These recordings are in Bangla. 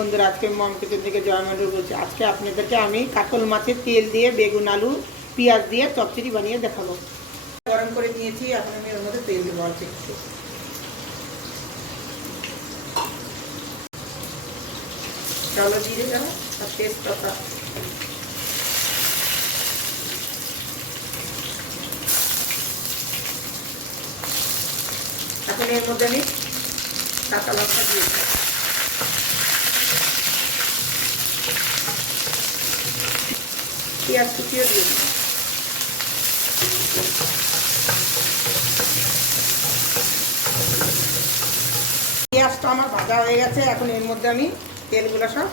বন্ধুরা, আজকে মম কিচেন থেকে জয়মন্ডল বলছি। আজকে আপনাদেরকে আমি কাতল মাছের তেল দিয়ে বেগুন আলু পেঁয়াজ দিয়ে চচ্চড়ি বানিয়ে দেখাবো। গরম করে নিয়েছি, এখন আমি এর মধ্যে তেল দেবো অল্প একটু। কালো জিরে দেবো আর তেজপাতা, এখন এর মধ্যে আমি কাঁচা লঙ্কা দিয়ে দেবো, পেঁয়াজ কুচিয়ে দিয়ে দেবো। পেঁয়াজটা আমার ভাজা হয়ে গেছে, এখন এর মধ্যে আমি তেলগুলো সব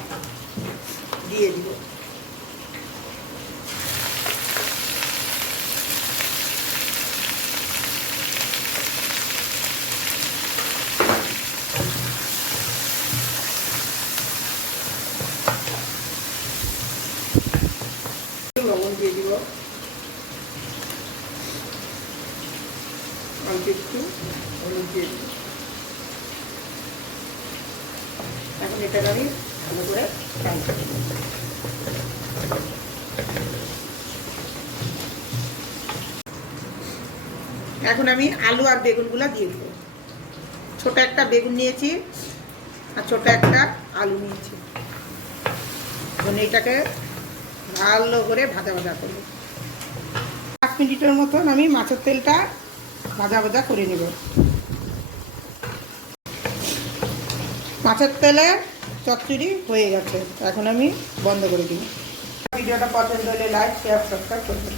দিয়ে দিব। লবণ দিয়ে দিব, অল্প একটু হলুদ দিয়ে দিব। এখন এটাকে আমি ভালো করে ফ্রাই করে দেব। এখন আমি আলু আর বেগুনগুলো দিয়ে দেবো। ছোট একটা বেগুন নিয়েছি আর ছোট একটা আলু নিয়েছি। এখন এটাকে ভালো করে ভাজা ভাজা করব। 5 মিনিটের মতন আমি মাছের তেলটা ভাজা ভাজা করে নেব। মাছের তেলে চচ্চড়ি হয়ে গেছে, এখন আমি বন্ধ করে দিই। ভিডিওটা পছন্দ হলে লাইক শেয়ার সাবস্ক্রাইব করবেন।